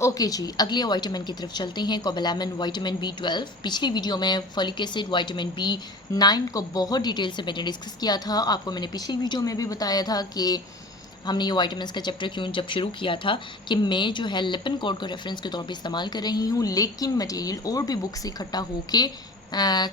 Okay जी, अगले vitamin की तरफ चलते हैं। Cobalamin vitamin B 12। पिछली वीडियो में फॉलिक एसिड विटामिन बी 9 को बहुत डिटेल से मैंने डिस्कस किया था। आपको मैंने पिछली वीडियो में भी बताया था कि हमने ये विटामिन्स का चैप्टर क्यों जब शुरू किया था कि मैं जो है लिपिन कोड को रेफरेंस के तौर पे इस्तेमाल कर रही हूँ, लेकिन मटेरियल और भी बुक से इकट्ठा होके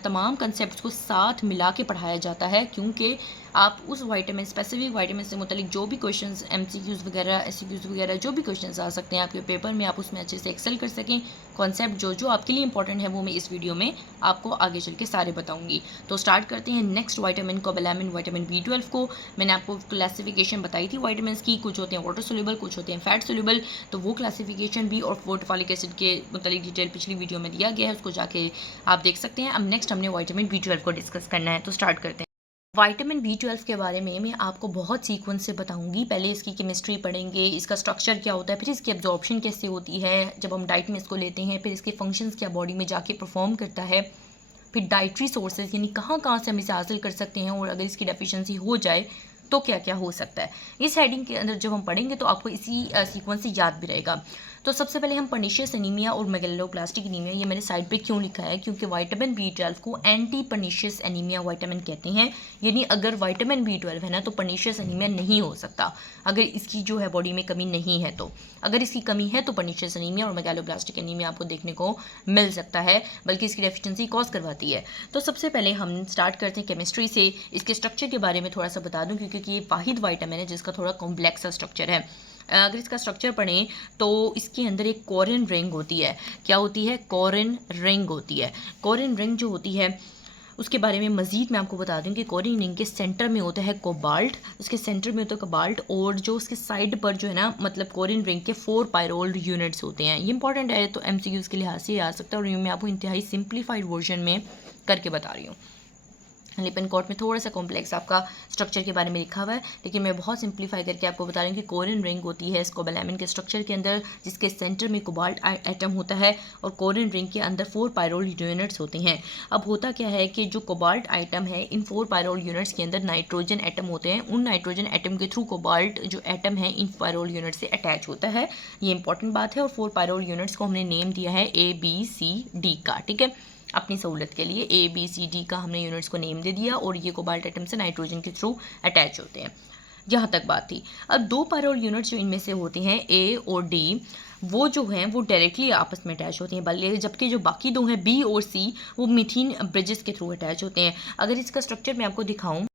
तमाम कंसेप्ट को साथ मिला के पढ़ाया जाता है, क्योंकि आप उस विटामिन स्पेसिफिक विटामिन से मुतलिक जो भी क्वेश्चंस एमसीक्यूज़ वगैरह एससीक्यूज़ वगैरह जो भी क्वेश्चंस आ सकते हैं आपके पेपर में, आप उसमें अच्छे से एक्सेल कर सकें। कॉन्सेप्ट जो जो आपके लिए इंपॉर्टेंट है वो मैं इस वीडियो में आपको आगे चल के सारे बताऊंगी। तो स्टार्ट करते हैं next vitamin cobalamin vitamin B 12 को। मैंने आपको क्लासिफिकेशन बताई थी विटामिन की, कुछ होते हैं वाटर सोल्यूबल, कुछ होते हैं फैट सोल्यूबल। तो वो क्लासिफिकेशन भी और फॉलिक एसिड के मुतलिक डिटेल पिछली वीडियो में दिया गया है, उसको जाके आप देख सकते हैं। अब नेक्स्ट हमने विटामिन बी 12 को डिस्कस करना है, तो स्टार्ट करते हैं। विटामिन बी 12 के बारे में मैं आपको बहुत सीक्वेंस से बताऊंगी। पहले इसकी केमिस्ट्री पढ़ेंगे, इसका स्ट्रक्चर क्या होता है, फिर इसकी एब्जॉर्प्शन कैसे होती है जब हम डाइट में इसको लेते हैं, फिर इसके फंक्शंस क्या बॉडी में जाके परफॉर्म करता है, फिर डाइट्री सोर्सेज यानी कहाँ कहाँ से हम इसे हासिल कर सकते हैं, और अगर इसकी डेफिशिएंसी हो जाए तो क्या क्या हो सकता है। इस हेडिंग के अंदर जब हम पढ़ेंगे तो आपको इसी सीक्वेंस से याद भी रहेगा। तो सबसे पहले हम पर्नीशियस एनीमिया और मेगलोब्लास्टिक एनीमिया, ये मैंने साइड पे क्यों लिखा है, क्योंकि विटामिन बी 12 को एंटी पर्नीशियस एनीमिया विटामिन कहते हैं। यानी अगर विटामिन बी 12 है ना तो पर्नीशियस एनीमिया नहीं हो सकता, अगर इसकी जो है बॉडी में कमी नहीं है तो। अगर इसकी कमी है तो पर्नीशियस एनीमिया और मेगलोब्लास्टिक एनीमिया आपको देखने को मिल सकता है, बल्कि इसकी डेफिशिएंसी कॉज करवाती है। तो सबसे पहले हम स्टार्ट करते हैं केमिस्ट्री से। इसके स्ट्रक्चर के बारे में थोड़ा सा बता दूं, क्योंकि ये वाहिद विटामिन है जिसका थोड़ा कॉम्प्लेक्स सा स्ट्रक्चर है। अगर इसका स्ट्रक्चर पढ़ें तो इसके अंदर एक कोरिन रिंग होती है। क्या होती है? कोरिन रिंग होती है। कोरिन रिंग जो होती है उसके बारे में मज़ीद मैं आपको बता दूं कि कोरिन रिंग के सेंटर में होता है कोबाल्ट, उसके सेंटर में होता है कोबाल्ट, और जो उसके साइड पर जो है ना, मतलब कोरिन रिंग के 4 पायरोल यूनिट्स होते हैं। ये इंपॉर्टेंट है, तो एमसीक्यूज़ के लिहाज से आ सकता है, और ये मैं आपको इंतहाई सिंप्लीफाइड वर्जन में करके बता रही हूँ। लिपिन कोड में थोड़ा सा कॉम्प्लेक्स आपका स्ट्रक्चर के बारे में लिखा हुआ है, लेकिन मैं बहुत सिंप्लीफाई करके आपको बता रही हूँ कि कोरिन रिंग होती है इस कोबालामिन के स्ट्रक्चर के अंदर, जिसके सेंटर में कोबाल्ट एटम होता है, और कोरिन रिंग के अंदर 4 पायरोल यूनिट्स होते हैं। अब होता क्या है कि जो कोबाल्ट आइटम है, इन 4 पायरोल यूनिट्स के अंदर नाइट्रोजन एटम होते हैं। उन नाइट्रोजन एटम के थ्रू कोबाल्ट जो एटम है इन पायरोल यूनिट से अटैच होता है। ये इंपॉर्टेंट बात है। और 4 पायरोल यूनिट्स को हमने नेम दिया है ABCD का, ठीक है, अपनी सहूलत के लिए ABCD का हमने यूनिट्स को नेम दे दिया, और ये कोबाल्ट एटम से नाइट्रोजन के थ्रू अटैच होते हैं। यहाँ तक बात थी। अब 2 पायरोल यूनिट्स जो इनमें से होती हैं A और D, वो जो हैं वो डायरेक्टली आपस में अटैच होती हैं, बल्कि जबकि जो बाकी 2 हैं B और C, वो मीथेन ब्रिजेस के थ्रू अटैच होते हैं। अगर इसका स्ट्रक्चर मैं आपको दिखाऊँ,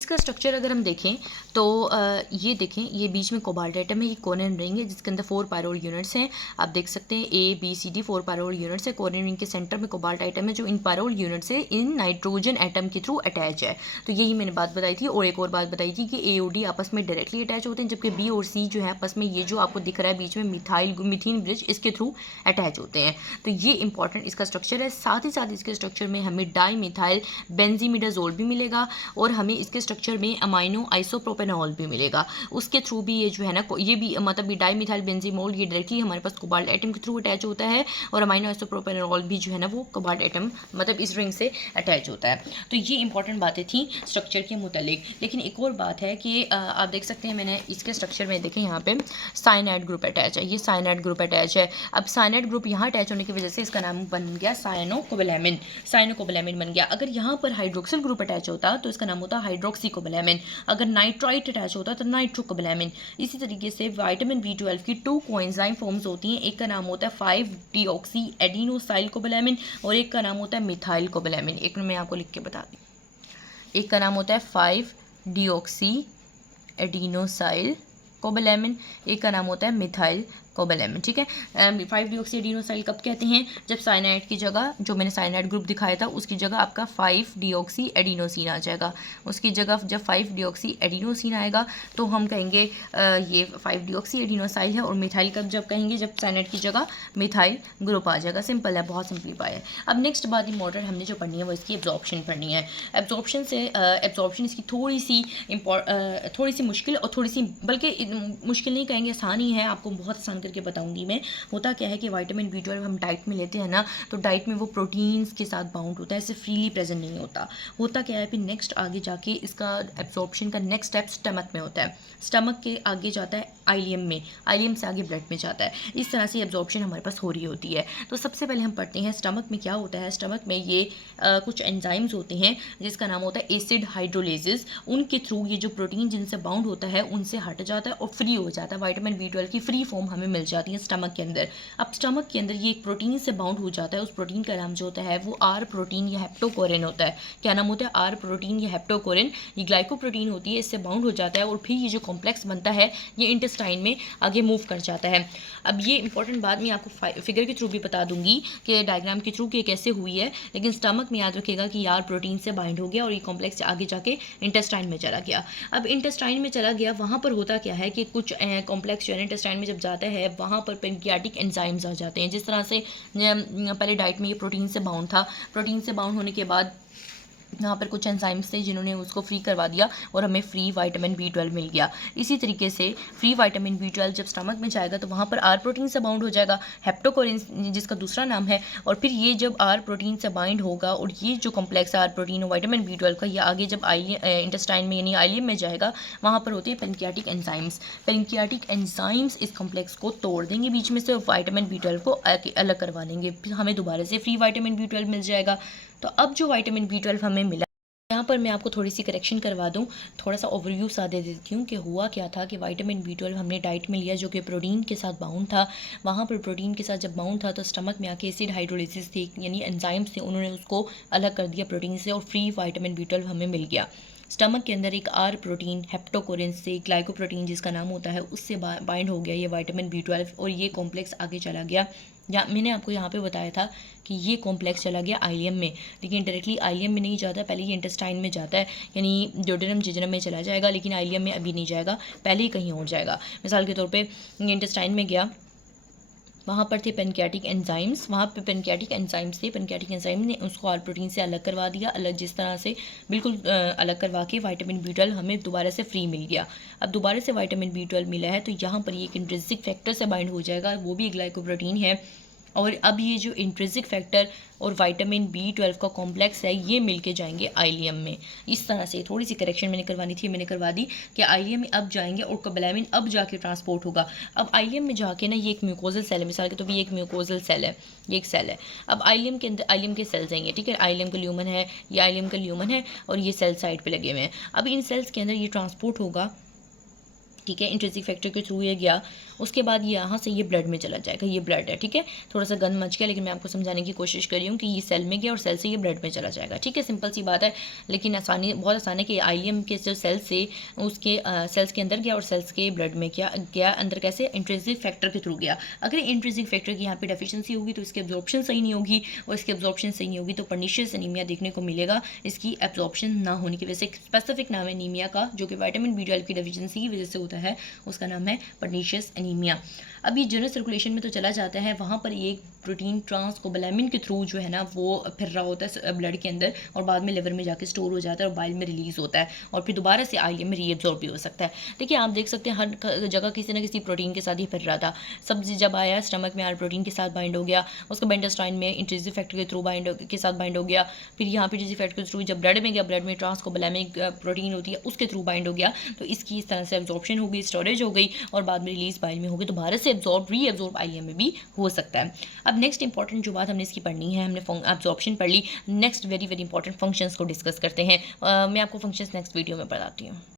इसका स्ट्रक्चर अगर हम देखें तो ये देखें, ये बीच में कोबाल्ट एटम है, ये कोरिन रिंग है जिसके अंदर 4 पायरोल यूनिट्स हैं। आप देख सकते हैं ABCD 4 पायरोल यूनिट्स है। कोरिन रिंग के सेंटर में कोबाल्ट एटम है जो इन पायरोल यूनिट से इन नाइट्रोजन एटम के थ्रू अटैच है। तो यही मैंने बात बताई थी। और एक और बात बताई थी कि A और D आपस में डायरेक्टली अटैच होते हैं, जबकि B और C जो है आपस में, ये जो आपको दिख रहा है बीच में मीथेन ब्रिज, इसके थ्रू अटैच होते हैं। तो ये इंपॉर्टेंट इसका स्ट्रक्चर है। साथ ही साथ इसके स्ट्रक्चर में हमें डाई मिथाइल बेंजीमिडाजोल भी मिलेगा, और हमें इसके स्ट्रक्चर में अमाइनो आइसोप्रोपेनॉल भी मिलेगा। उसके थ्रू भी ये जो है ना, ये भी मतलब डाई मिथाइल बेंजीमोल, ये डायरेक्टली हमारे पास कोबाल्ट एटम के थ्रू अटैच होता है, और अमाइनो आइसोप्रोपेनॉल भी जो है ना वो कोबाल्ट एटम मतलब इस रिंग से अटैच होता है। तो ये इंपॉर्टेंट बातें थी स्ट्रक्चर के मुतालिक। लेकिन एक और बात है कि आप देख सकते हैं, मैंने इसके स्ट्रक्चर में देखें यहाँ पे साइनाइड ग्रुप अटैच है, ये साइनाइड ग्रुप अटैच है। अब साइनाइड ग्रुप यहाँ अटैच होने की वजह से इसका नाम बन गया साइनोकोबालामिन, साइनोकोबालामिन बन गया। अगर यहाँ पर हाइड्रोक्सिल ग्रुप अटैच होता तो इसका नाम होता हाइड्रोक्सीकोबालामिन। अगर नाइट्राइट अटैच होता तो नाइट्रोकोबालामिन। इसी तरीके से विटामिन बी 12 की 2 कोएंजाइम फॉर्म्स होती हैं। एक का नाम होता है 5-डीऑक्सी एडिनोसाइल कोबालामिन, और एक का नाम होता है मिथाइल कोबालामिन। एक मैं आपको लिख के बता दी, एक का नाम होता है 5-डीऑक्सी एडिनोसाइल कोबालामिन, एक का नाम होता है मिथाइल कोबालामिन, ठीक है। 5-डीऑक्सी एडिनोसाइल कब कहते हैं? जब साइनाइड की जगह, जो मैंने साइनाइड ग्रुप दिखाया था उसकी जगह आपका 5-डीऑक्सी एडिनोसिन आ जाएगा। उसकी जगह जब 5-डीऑक्सी एडिनोसिन आएगा तो हम कहेंगे ये 5-डीऑक्सी एडिनोसाइल है। और मिथाइल कब जब कहेंगे? जब साइनाइड की जगह मिथाइल ग्रुप आ जाएगा। सिंपल है, बहुत सिंपलीफाई है। अब नेक्स्ट बात इंपॉर्टेंट हमने जो पढ़नी है वो इसकी एब्जॉर्प्शन पढ़नी है। एब्जॉर्प्शन इसकी थोड़ी सी मुश्किल, और थोड़ी सी, बल्कि मुश्किल नहीं कहेंगे, आसान ही है, आपको बहुत आसान करके बताऊंगी मैं। होता क्या है कि विटामिन B12 हम डाइट में लेते हैं ना, तो डाइट में वो प्रोटीन्स के साथ बाउंड होता है, ऐसे फ्रीली प्रेजेंट नहीं होता। होता क्या है फिर नेक्स्ट आगे जाके इसका एब्जॉर्प्शन का नेक्स्ट स्टेप स्टमक में होता है, स्टमक के आगे जाता है आइलियम में, आइलियम से आगे ब्लड में जाता है। इस तरह से एब्जॉर्प्शन हमारे पास हो रही होती है। तो सबसे पहले हम पढ़ते हैं स्टमक में क्या होता है। स्टमक में ये कुछ एंजाइम्स होते हैं जिसका नाम होता है एसिड हाइड्रोलेजेस। उनके थ्रू ये जो प्रोटीन जिनसे बाउंड होता है उनसे हट जाता है और फ्री हो जाता है। विटामिन B12 की फ्री फॉर्म हमें मिल जाती है स्टमक के अंदर। अब स्टमक के अंदर ये एक प्रोटीन से बाउंड हो जाता है, उस प्रोटीन का नाम जो होता है वो आर प्रोटीन या हेप्टोकोरिन होता है। क्या नाम होता है? आर प्रोटीन या हेप्टोकोरिन। ये ग्लाइकोप्रोटीन होती है, इससे बाउंड हो जाता है और फिर ये जो कॉम्प्लेक्स बनता है ये इंटेस्टाइन में आगे मूव कर जाता है। अब ये इंपॉर्टेंट बात मैं आपको फिगर के थ्रू भी बता दूंगी कि डायग्राम के थ्रू कि कैसे हुई है, लेकिन स्टमक में याद रखिएगा कि यार प्रोटीन से बाइंड हो गया और ये कॉम्प्लेक्स आगे जाके इंटेस्टाइन में चला गया। अब इंटेस्टाइन में चला गया, वहाँ पर होता क्या है कि कुछ कॉम्प्लेक्स जो है इंटेस्टाइन में जब जाता है वहाँ पर पेनक्रियाटिक एंजाइम्स आ जाते हैं। जिस तरह से पहले डाइट में ये प्रोटीन से बाउंड था, प्रोटीन से बाउंड होने के बाद यहाँ पर कुछ एंजाइम्स थे जिन्होंने उसको फ्री करवा दिया और हमें फ्री विटामिन B12 मिल गया। इसी तरीके से फ्री विटामिन B12 जब स्टमक में जाएगा तो वहाँ पर आर प्रोटीन से बाउंड हो जाएगा, हेप्टोकोरिन जिसका दूसरा नाम है। और फिर ये जब आर प्रोटीन से बाइंड होगा और ये जो कॉम्प्लेक्स आर प्रोटीन और विटामिन B12 का, ये आगे जब इंटेस्टाइन में यानी आइलियम में जाएगा वहाँ पर होती है पेनक्रियाटिक एंजाइम्स। पेनक्रियाटिक एंजाइम्स इस कॉम्प्लेक्स को तोड़ देंगे बीच में से और विटामिन B12 को अलग करवा देंगे, फिर हमें दोबारा से फ्री विटामिन B12 मिल जाएगा। तो अब जो विटामिन B12 हमें मिला, यहाँ पर मैं आपको थोड़ी सी करेक्शन करवा दूँ, थोड़ा सा ओवरव्यू सा दे देती हूँ कि हुआ क्या था कि विटामिन B12 हमने डाइट में लिया जो कि प्रोटीन के साथ बाउंड था। वहाँ पर प्रोटीन के साथ जब बाउंड था तो स्टमक में आके एसिड हाइड्रोलिसिस थी, यानी एंजाइम्स थे, उन्होंने उसको अलग कर दिया प्रोटीन से और फ्री विटामिन B12 हमें मिल गया। स्टमक के अंदर एक आर प्रोटीन हेप्टोकोरिन से ग्लाइकोप्रोटीन जिसका नाम होता है उससे बाइंड हो गया ये विटामिन B12 और ये कॉम्प्लेक्स आगे चला गया। या मैंने आपको यहाँ पे बताया था कि ये कॉम्प्लेक्स चला गया आइलियम में, लेकिन डायरेक्टली आइलियम में नहीं जाता, पहले ये इंटेस्टाइन में जाता है, यानी ड्यूडेनम जिजनम में चला जाएगा, लेकिन आइलियम में अभी नहीं जाएगा, पहले ही कहीं और जाएगा। मिसाल के तौर पे इंटेस्टाइन में गया, वहाँ पर थे पेनक्रियाटिक एंजाइम्स, वहाँ पे पेनक्रियाटिक एंजाइम्स थे, पेनक्रियाटिक एंजाइम ने उसको आर प्रोटीन से अलग करवा दिया, अलग जिस तरह से बिल्कुल अलग करवा के विटामिन B12 हमें दोबारा से फ्री मिल गया। अब दोबारा से विटामिन B12 मिला है तो यहाँ पर ये एक इंट्रिंसिक फैक्टर से बाइंड हो जाएगा, वो भी ग्लाइकोप्रोटीन है। और अब ये जो इंट्रिंसिक फैक्टर और विटामिन B12 का कॉम्प्लेक्स है ये मिलके जाएंगे आइलियम में। इस तरह से थोड़ी सी करेक्शन मैंने करवानी थी, मैंने करवा दी कि आइलियम में अब जाएंगे और कोबैलामिन अब जाके ट्रांसपोर्ट होगा। अब आइलियम में जाके ना ये एक म्यूकोजल सेल है, मिसाल के तो भी एक म्यूकोजल सेल है, ये एक सेल है। अब आइलियम के अंदर आइलियम के सेल्स आएंगे, ठीक है, आइलियम का ल्यूमन है, ये आइलियम का ल्यूमन है और ये सेल साइड पर लगे हुए हैं। अब इन सेल्स के अंदर ये ट्रांसपोर्ट होगा, ठीक है, इंट्रिंसिक फैक्टर के थ्रू ये गया, उसके बाद ये यहाँ से ये ब्लड में चला जाएगा, ये ब्लड है, ठीक है, थोड़ा सा गंद मच गया लेकिन मैं आपको समझाने की कोशिश कर रही हूँ कि ये सेल में गया और सेल से ये ब्लड में चला जाएगा, ठीक है, सिंपल सी बात है। लेकिन आसानी बहुत आसान है कि आइलियम के जो सेल से उसके सेल्स के अंदर गया और सेल्स के ब्लड में क्या गया अंदर, कैसे? इंट्रिंसिक फैक्टर के थ्रू गया। अगर इंट्रिंसिक फैक्टर की यहाँ पे डेफिशिएंसी होगी तो इसकी एब्जॉर्प्शन सही नहीं होगी, और इसकी एब्जॉर्प्शन सही नहीं होगी तो पर्नीशियस एनीमिया देखने को मिलेगा, इसकी एब्जॉर्प्शन ना होने की वजह से। एक स्पेसिफिक नाम है एनीमिया का जो कि विटामिन B12 की डेफिशिएंसी की वजह से होता है, उसका नाम है पर्नीशियस एनीमिया। अभी जनरल सर्कुलेशन में तो चला जाता है, वहाँ पर एक प्रोटीन ट्रांसकोबैलामिन के थ्रू जो है ना वो फिर रहा होता है ब्लड के अंदर और बाद में लिवर में जाके स्टोर हो जाता है और बाइल में रिलीज होता है और फिर दोबारा से आइलियम में रीअब्जॉर्ब भी हो सकता है। देखिए आप देख सकते हैं हर जगह किसी न किसी प्रोटीन के साथ ही फिर रहा था। सब्जी जब आया स्टमक में आर प्रोटीन के साथ बाइंड हो गया, उसको बेंटेस्टाइन में इंट्रिंसिक फैक्टर के थ्रू के साथ बाइंड हो गया, फिर यहाँ पे इंट्रिंसिक फैक्टर के थ्रू जब ब्लड में गया, ब्लड में ट्रांसकोबैलामिक प्रोटीन होती है उसके थ्रू बाइंड हो गया, तो इसकी इस तरह से एब्जॉर्प्शन हो गई, स्टोरेज हो गई और बाद में रिलीज बाइल में हो गई, तो भारत से रीअब्जॉर्ब आइलियम में भी हो सकता है। अब नेक्स्ट इंपॉर्टेंट जो बात हमने इसकी पढ़नी है, हमने एब्जॉर्प्शन पढ़ ली, नेक्स्ट वेरी इंपॉर्टेंट फंक्शंस को डिस्कस करते हैं। मैं आपको फंक्शंस नेक्स्ट वीडियो में बताती हूँ।